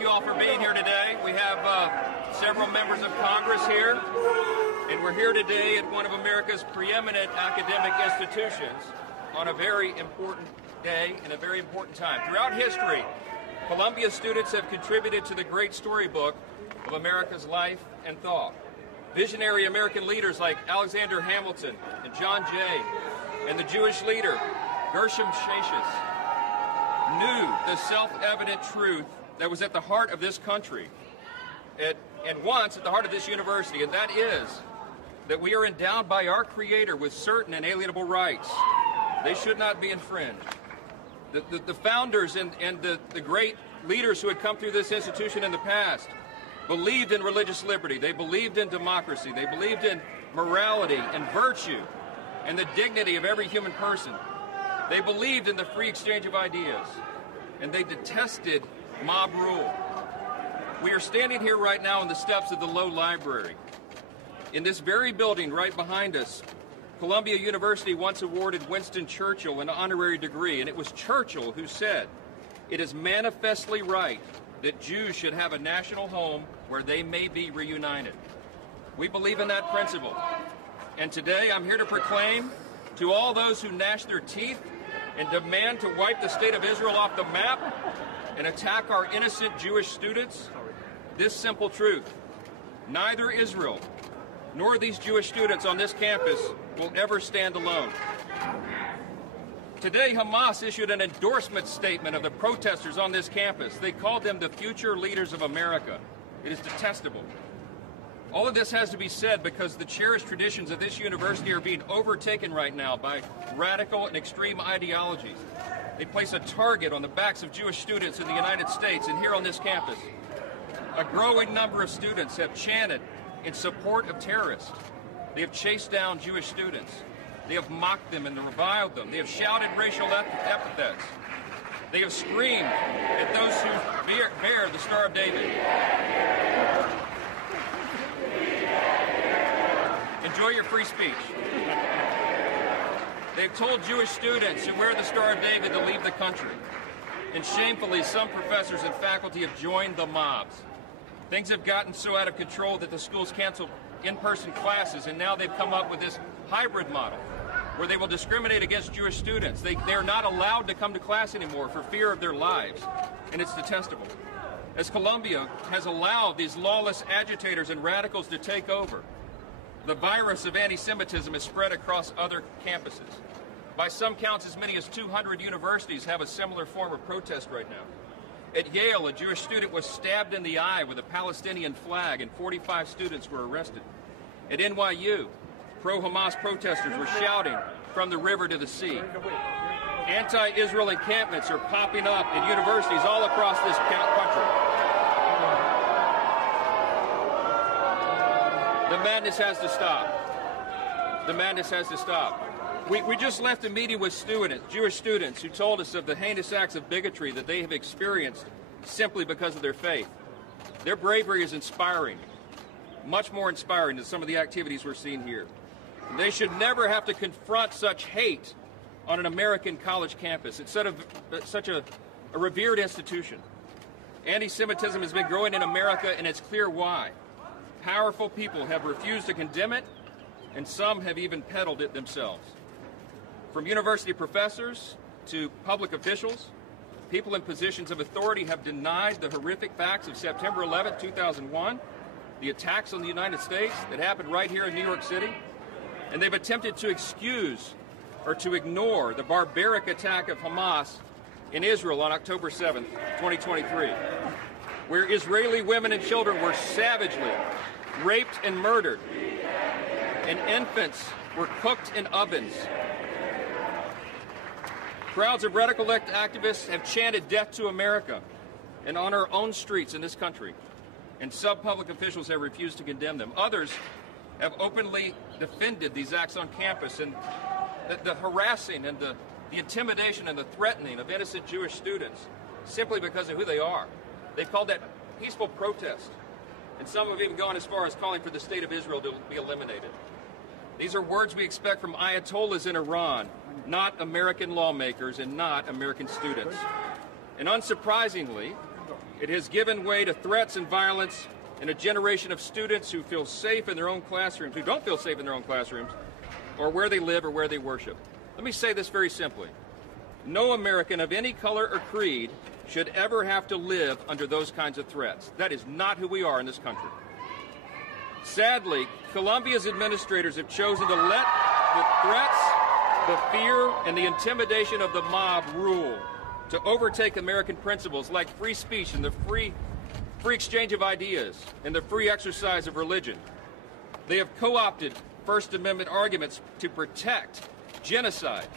thank you all for being here today. We have several members of Congress here, and we're here today at one of America's preeminent academic institutions on a very important day and a very important time. Throughout history, Columbia students have contributed to the great storybook of America's life and thought. Visionary American leaders like Alexander Hamilton and John Jay and the Jewish leader Gershom Shashis knew the self-evident truth that was at the heart of this country and once at the heart of this university, and that is that we are endowed by our Creator with certain inalienable rights. They should not be infringed. The founders and the great leaders who had come through this institution in the past believed in religious liberty. They believed in democracy. They believed in morality and virtue and the dignity of every human person. They believed in the free exchange of ideas, and they detested mob rule. We are standing here right now on the steps of the Low Library. In this very building right behind us, Columbia University once awarded Winston Churchill an honorary degree, and it was Churchill who said, "It is manifestly right that Jews should have a national home where they may be reunited." We believe in that principle. And today I'm here to proclaim to all those who gnash their teeth and demand to wipe the state of Israel off the map and attack our innocent Jewish students this simple truth: neither Israel nor these Jewish students on this campus will ever stand alone. Today, Hamas issued an endorsement statement of the protesters on this campus. They called them the future leaders of America. It is detestable. All of this has to be said because the cherished traditions of this university are being overtaken right now by radical and extreme ideologies. They place a target on the backs of Jewish students in the United States and here on this campus. A growing number of students have chanted in support of terrorists. They have chased down Jewish students. They have mocked them and reviled them. They have shouted racial epithets. They have screamed at those who bear the Star of David. Enjoy your free speech. They've told Jewish students who wear the Star of David to leave the country. And shamefully, some professors and faculty have joined the mobs. Things have gotten so out of control that the schools canceled in-person classes, and now they've come up with this hybrid model where they will discriminate against Jewish students. They're not allowed to come to class anymore for fear of their lives, and it's detestable. As Columbia has allowed these lawless agitators and radicals to take over, the virus of anti-Semitism is spread across other campuses. By some counts, as many as 200 universities have a similar form of protest right now. At Yale, a Jewish student was stabbed in the eye with a Palestinian flag, and 45 students were arrested. At NYU, pro-Hamas protesters were shouting from the river to the sea. Anti-Israel encampments are popping up in universities all across this country. The madness has to stop. The madness has to stop. We just left a meeting with Jewish students who told us of the heinous acts of bigotry that they have experienced simply because of their faith. Their bravery is inspiring, much more inspiring than some of the activities we're seeing here. They should never have to confront such hate on an American college campus. It's such a revered institution. Anti-Semitism has been growing in America, and it's clear why. Powerful people have refused to condemn it, and some have even peddled it themselves. From university professors to public officials, people in positions of authority have denied the horrific facts of September 11, 2001, the attacks on the United States that happened right here in New York City, and they've attempted to excuse or to ignore the barbaric attack of Hamas in Israel on October 7, 2023, where Israeli women and children were savagely raped and murdered, and infants were cooked in ovens. Crowds of radical activists have chanted death to America and on our own streets in this country, and some public officials have refused to condemn them. Others have openly defended these acts on campus and the harassing and the intimidation and the threatening of innocent Jewish students simply because of who they are. They've called that peaceful protest, and some have even gone as far as calling for the state of Israel to be eliminated. These are words we expect from Ayatollahs in Iran, not American lawmakers and not American students. And unsurprisingly, It has given way to threats and violence in a generation of students who feel safe in their own classrooms, who don't feel safe in their own classrooms, or where they live or where they worship. Let me say this very simply. No American of any color or creed should ever have to live under those kinds of threats. That is not who we are in this country. Sadly, Columbia's administrators have chosen to let the threats, the fear, and the intimidation of the mob rule, to overtake American principles like free speech and the free exchange of ideas and the free exercise of religion. They have co-opted First Amendment arguments to protect genocide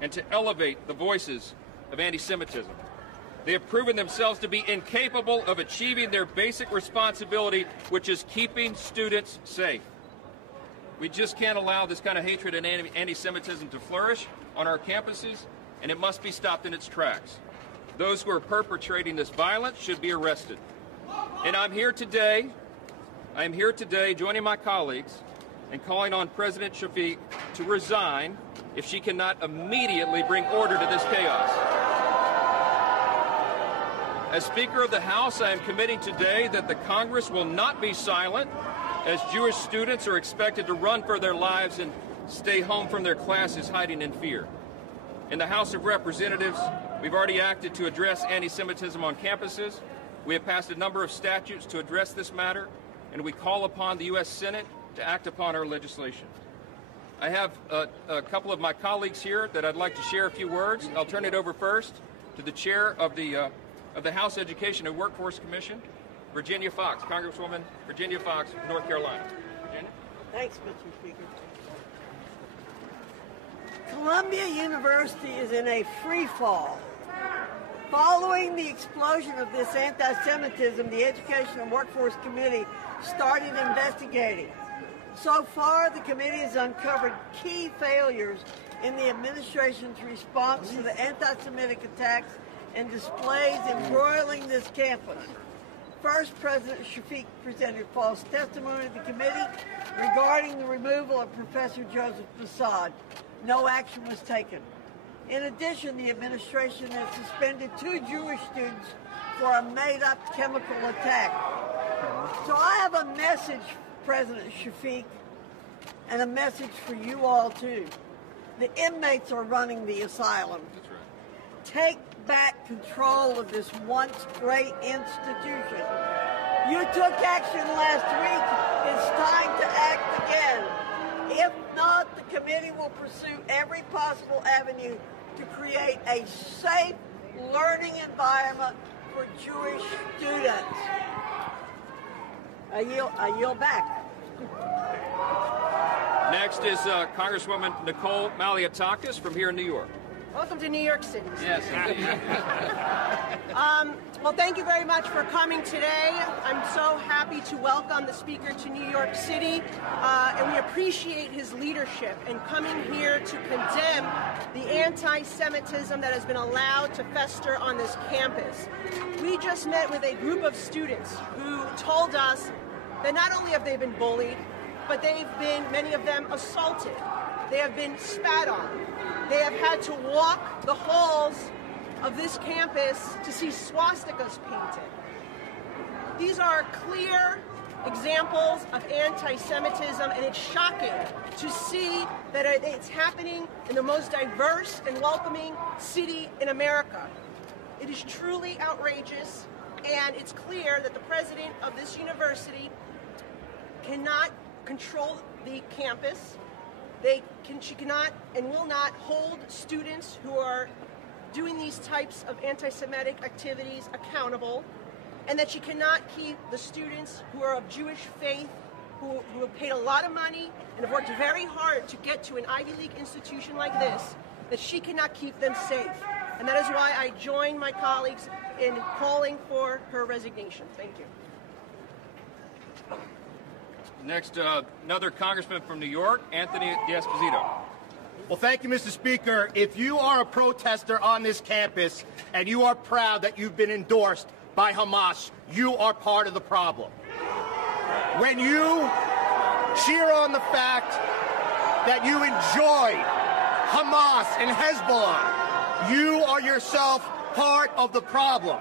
and to elevate the voices of anti-Semitism. They have proven themselves to be incapable of achieving their basic responsibility, which is keeping students safe. We just can't allow this kind of hatred and anti-Semitism to flourish on our campuses, and it must be stopped in its tracks. Those who are perpetrating this violence should be arrested. And I'm here today joining my colleagues and calling on President Shafiq to resign if she cannot immediately bring order to this chaos. As Speaker of the House, I am committing today that the Congress will not be silent as Jewish students are expected to run for their lives and stay home from their classes hiding in fear. In the House of Representatives, we've already acted to address anti-Semitism on campuses. We have passed a number of statutes to address this matter, and we call upon the U.S. Senate to act upon our legislation. I have a couple of my colleagues here that I'd like to share a few words. I'll turn it over first to the chair of the House Education and Workforce Commission, Virginia Fox, Congresswoman Virginia Fox, North Carolina. Virginia? Thanks, Mr. Speaker. Columbia University is in a free fall. Following the explosion of this anti-Semitism, the Education and Workforce Committee started investigating. So far, the committee has uncovered key failures in the administration's response to the anti-Semitic attacks and displays embroiling this campus. First, President Shafiq presented false testimony to the committee regarding the removal of Professor Joseph Basad. No action was taken. In addition, the administration has suspended 2 Jewish students for a made-up chemical attack. So I have a message, President Shafiq, and a message for you all too. The inmates are running the asylum. That's right. Take back control of this once great institution. You took action last week. It's time to act again. If not, the committee will pursue every possible avenue to create a safe learning environment for Jewish students. I yield back. Next is Congresswoman Nicole Malliotakis from here in New York. Welcome to New York City. Yes, indeed. Well, thank you very much for coming today. I'm so happy to welcome the Speaker to New York City, and we appreciate his leadership in coming here to condemn the anti-Semitism that has been allowed to fester on this campus. We just met with a group of students who told us that not only have they been bullied, but they've been, many of them, assaulted. They have been spat on. They have had to walk the halls of this campus to see swastikas painted. These are clear examples of anti-Semitism, and it's shocking to see that it's happening in the most diverse and welcoming city in America. It is truly outrageous, and it's clear that the president of this university cannot control the campus. She cannot and will not hold students who are doing these types of anti-Semitic activities accountable, and that she cannot keep the students who are of Jewish faith, who have paid a lot of money and have worked very hard to get to an Ivy League institution like this, that she cannot keep them safe. And that is why I join my colleagues in calling for her resignation. Thank you. Next, another congressman from New York, Anthony D'Esposito. Well, thank you, Mr. Speaker. If you are a protester on this campus and you are proud that you've been endorsed by Hamas, you are part of the problem. When you cheer on the fact that you enjoy Hamas and Hezbollah, you are yourself part of the problem.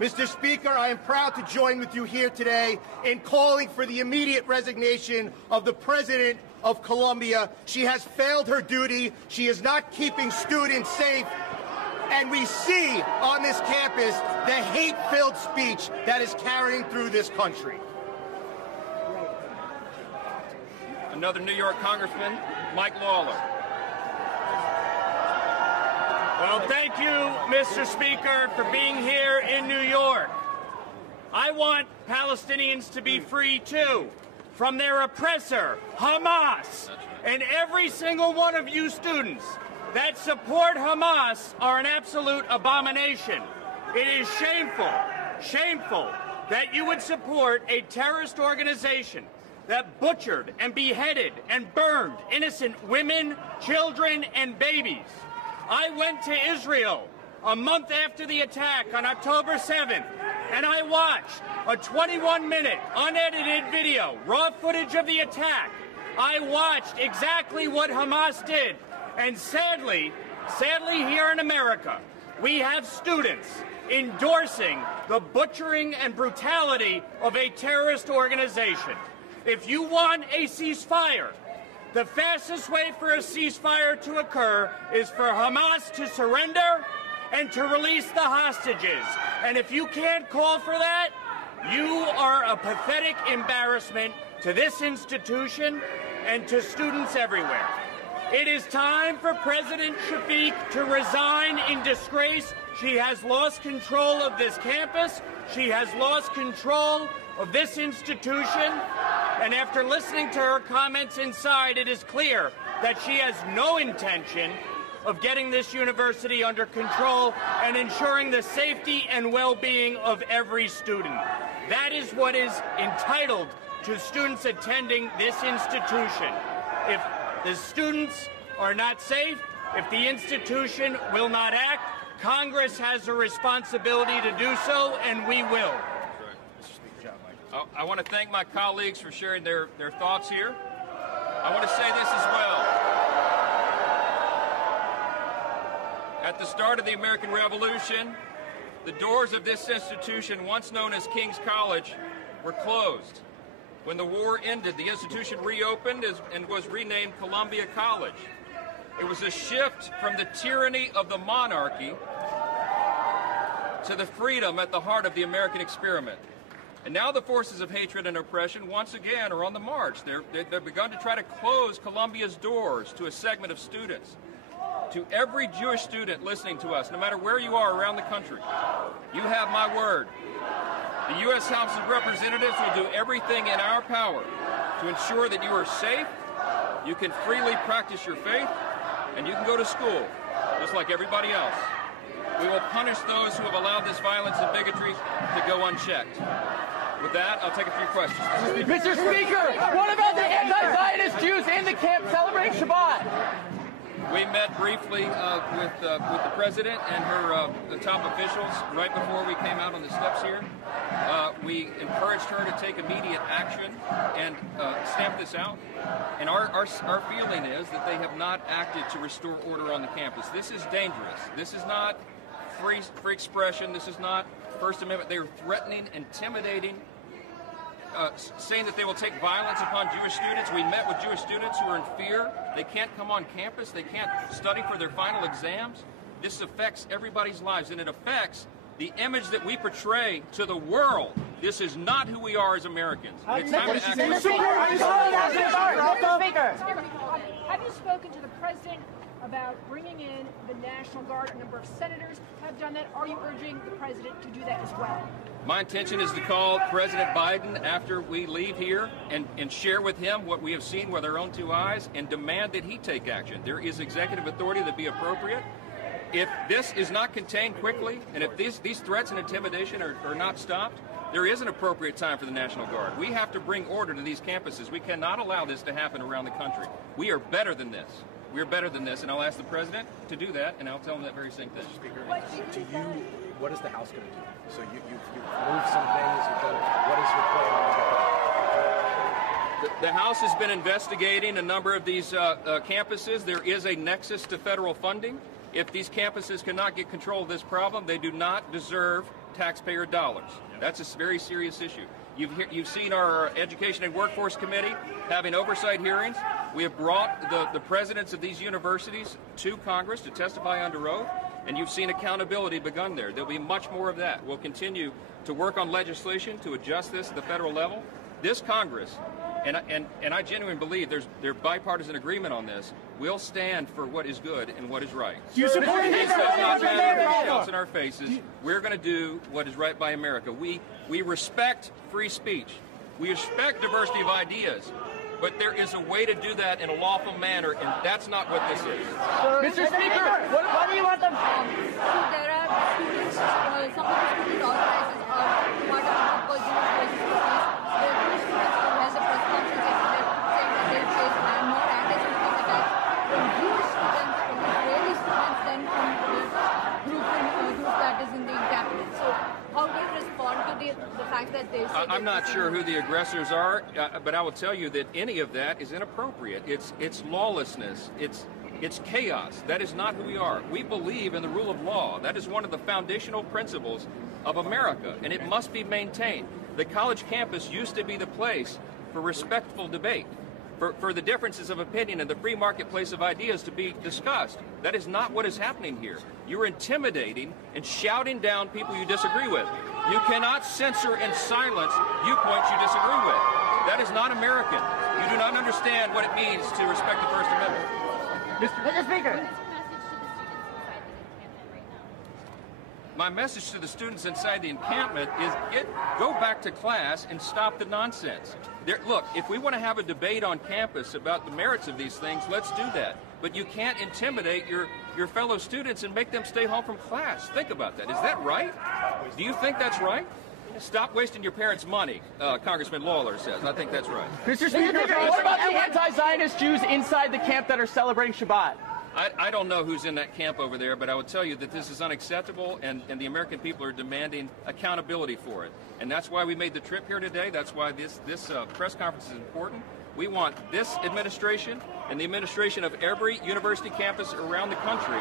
Mr. Speaker, I am proud to join with you here today in calling for the immediate resignation of the President of Colombia. She has failed her duty. She is not keeping students safe. And we see on this campus the hate-filled speech that is carrying through this country. Another New York Congressman, Mike Lawler. Well, thank you, Mr. Speaker, for being here in New York. I want Palestinians to be free, too, from their oppressor, Hamas. And every single one of you students that support Hamas are an absolute abomination. It is shameful, shameful that you would support a terrorist organization that butchered and beheaded and burned innocent women, children, and babies. I went to Israel a month after the attack on October 7th, and I watched a 21-minute unedited video, raw footage of the attack. I watched exactly what Hamas did. And sadly here in America, we have students endorsing the butchering and brutality of a terrorist organization. If you want a ceasefire, the fastest way for a ceasefire to occur is for Hamas to surrender and to release the hostages. And if you can't call for that, you are a pathetic embarrassment to this institution and to students everywhere. It is time for President Shafiq to resign in disgrace. She has lost control of this campus. She has lost control of this institution. And after listening to her comments inside, it is clear that she has no intention of getting this university under control and ensuring the safety and well-being of every student. That is what is entitled to students attending this institution. If the students are not safe, if the institution will not act, Congress has a responsibility to do so, and we will. I want to thank my colleagues for sharing their thoughts here. I want to say this as well. At the start of the American Revolution, the doors of this institution, once known as King's College, were closed. When the war ended, the institution reopened and was renamed Columbia College. It was a shift from the tyranny of the monarchy to the freedom at the heart of the American experiment. And now the forces of hatred and oppression once again are on the march. They've begun to try to close Columbia's doors to a segment of students. To every Jewish student listening to us, no matter where you are around the country, you have my word. The U.S. House of Representatives will do everything in our power to ensure that you are safe, you can freely practice your faith, and you can go to school, just like everybody else. We will punish those who have allowed this violence and bigotry to go unchecked. With that, I'll take a few questions. Mr. Speaker, what about the anti-Zionist Jews in the camp celebrating Shabbat? We met briefly with the president and her the top officials right before we came out on the steps here. We encouraged her to take immediate action and stamp this out. And our feeling is that they have not acted to restore order on the campus. This is dangerous. This is not free expression. This is not First Amendment. They are threatening, intimidating, saying that they will take violence upon Jewish students. We met with Jewish students who are in fear. They can't come on campus. They can't study for their final exams. This affects everybody's lives, and it affects the image that we portray to the world. This is not who we are as Americans. It's time to act. Mr. Speaker, have you spoken to the president about bringing in the National Guard? A number of senators have done that. Are you urging the president to do that as well? My intention is to call President Biden after we leave here and share with him what we have seen with our own two eyes and demand that he take action. There is executive authority that be appropriate. If this is not contained quickly, and if these threats and intimidation are not stopped, there is an appropriate time for the National Guard. We have to bring order to these campuses. We cannot allow this to happen around the country. We are better than this. We are better than this, and I'll ask the president to do that, and I'll tell him that very same thing. Speaker, what is the House going to do? So you've moved some things. What is your plan? The House has been investigating a number of these campuses. There is a nexus to federal funding. If these campuses cannot get control of this problem, they do not deserve taxpayer dollars. That's a very serious issue. You've seen our Education and Workforce Committee having oversight hearings. We have brought the presidents of these universities to Congress to testify under oath, and you've seen accountability begun there. There'll be much more of that. We'll continue to work on legislation to adjust this at the federal level. This Congress, and I genuinely believe there's bipartisan agreement on this, will stand for what is good and what is right. You support It does not matter what else in our faces. We're going to do what is right by America. We respect free speech. We respect diversity of ideas. But there is a way to do that in a lawful manner, and that's not what this is. Mr. Speaker, what do you want them? So there are students, some of the student organizers are part of the opposition versus the police. There are two students who has a press conference yesterday saying that they face more anti-Semitic attacks from Jewish students, from Israeli students, than from the group that is in the cabinet. So how do you respond to the fact that they say I'm not sure who the aggressors are, but I will tell you that any of that is inappropriate. It's lawlessness. It's chaos. That is not who we are. We believe in the rule of law. That is one of the foundational principles of America, and it must be maintained. The college campus used to be the place for respectful debate, for the differences of opinion and the free marketplace of ideas to be discussed. That is not what is happening here. You're intimidating and shouting down people you disagree with. You cannot censor and silence viewpoints you disagree with. That is not American. You do not understand what it means to respect the First Amendment. Mr. Speaker. My message to the students inside the encampment is go back to class and stop the nonsense. Look, if we want to have a debate on campus about the merits of these things, let's do that. But you can't intimidate your fellow students and make them stay home from class. Think about that. Is that right? Do you think that's right? Stop wasting your parents' money, Congressman Lawler says. I think that's right. Mr. Speaker, what about the anti-Zionist Jews inside the camp that are celebrating Shabbat? I don't know who's in that camp over there, but I would tell you that this is unacceptable, and the American people are demanding accountability for it. And that's why we made the trip here today. That's why this press conference is important. We want this administration and the administration of every university campus around the country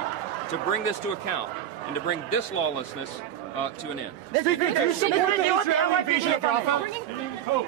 to bring this to account and to bring this lawlessness to an end. Speaker, do you support the Israeli invasion of Rafah?